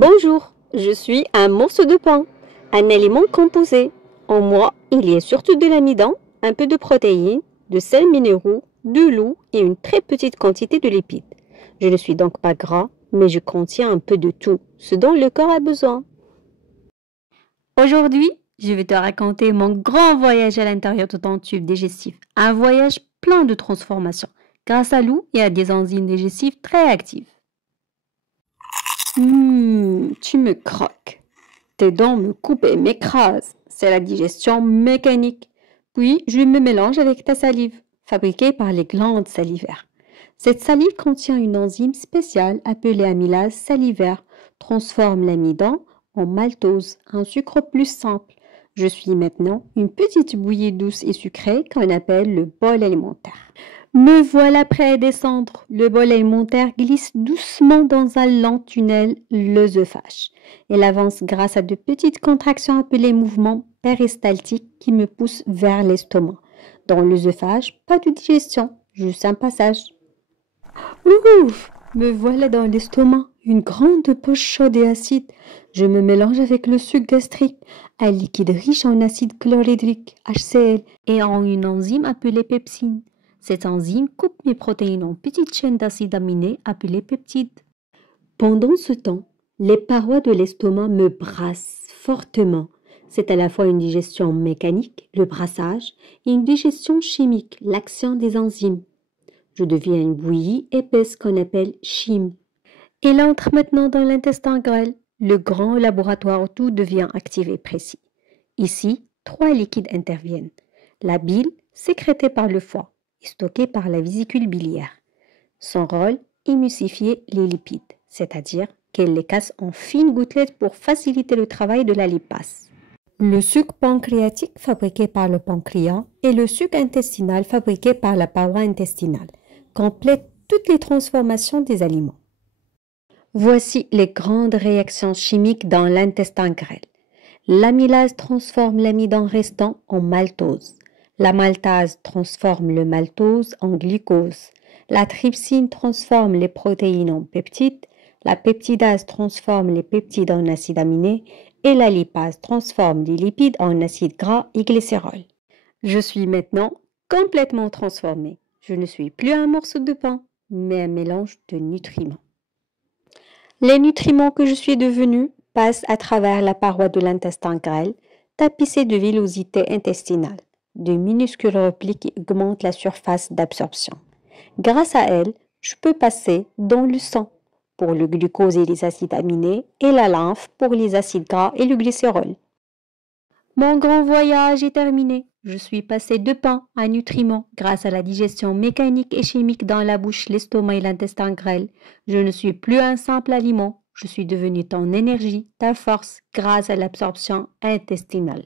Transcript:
Bonjour, je suis un morceau de pain, un aliment composé. En moi, il y a surtout de l'amidon, un peu de protéines, de sels minéraux, de l'eau et une très petite quantité de lipides. Je ne suis donc pas gras, mais je contiens un peu de tout, ce dont le corps a besoin. Aujourd'hui, je vais te raconter mon grand voyage à l'intérieur de ton tube digestif. Un voyage plein de transformations, grâce à l'eau et à des enzymes digestives très actives. Tu me croques. Tes dents me coupent et m'écrasent. C'est la digestion mécanique. Puis, je me mélange avec ta salive, fabriquée par les glandes salivaires. Cette salive contient une enzyme spéciale appelée amylase salivaire, transforme l'amidon en maltose, un sucre plus simple. Je suis maintenant une petite bouillie douce et sucrée qu'on appelle le bol alimentaire. Me voilà prêt à descendre. Le bol alimentaire glisse doucement dans un lent tunnel, l'œsophage. Il avance grâce à de petites contractions appelées mouvements péristaltiques qui me poussent vers l'estomac. Dans l'œsophage, pas de digestion, juste un passage. Ouf! Me voilà dans l'estomac, une grande poche chaude et acide. Je me mélange avec le suc gastrique, un liquide riche en acide chlorhydrique, HCl, et en une enzyme appelée pepsine. Cette enzyme coupe mes protéines en petites chaînes d'acides aminés appelées peptides. Pendant ce temps, les parois de l'estomac me brassent fortement. C'est à la fois une digestion mécanique, le brassage, et une digestion chimique, l'action des enzymes. Je deviens une bouillie épaisse qu'on appelle chyme. Elle entre maintenant dans l'intestin grêle. Le grand laboratoire où tout devient actif et précis. Ici, 3 liquides interviennent. La bile, sécrétée par le foie, est stockée par la vésicule biliaire. Son rôle, émulsifier les lipides, c'est-à-dire qu'elle les casse en fines gouttelettes pour faciliter le travail de la lipase. Le suc pancréatique fabriqué par le pancréas et le suc intestinal fabriqué par la paroi intestinale complètent toutes les transformations des aliments. Voici les grandes réactions chimiques dans l'intestin grêle. L'amylase transforme l'amidon restant en maltose. La maltase transforme le maltose en glucose. La trypsine transforme les protéines en peptides. La peptidase transforme les peptides en acides aminés. Et la lipase transforme les lipides en acides gras et glycérol. Je suis maintenant complètement transformée. Je ne suis plus un morceau de pain, mais un mélange de nutriments. Les nutriments que je suis devenue passent à travers la paroi de l'intestin grêle, tapissée de villosité intestinale, de minuscules replis qui augmentent la surface d'absorption. Grâce à elles, je peux passer dans le sang pour le glucose et les acides aminés et la lymphe pour les acides gras et le glycérol. Mon grand voyage est terminé. Je suis passé de pain à nutriments grâce à la digestion mécanique et chimique dans la bouche, l'estomac et l'intestin grêle. Je ne suis plus un simple aliment. Je suis devenu ton énergie, ta force grâce à l'absorption intestinale.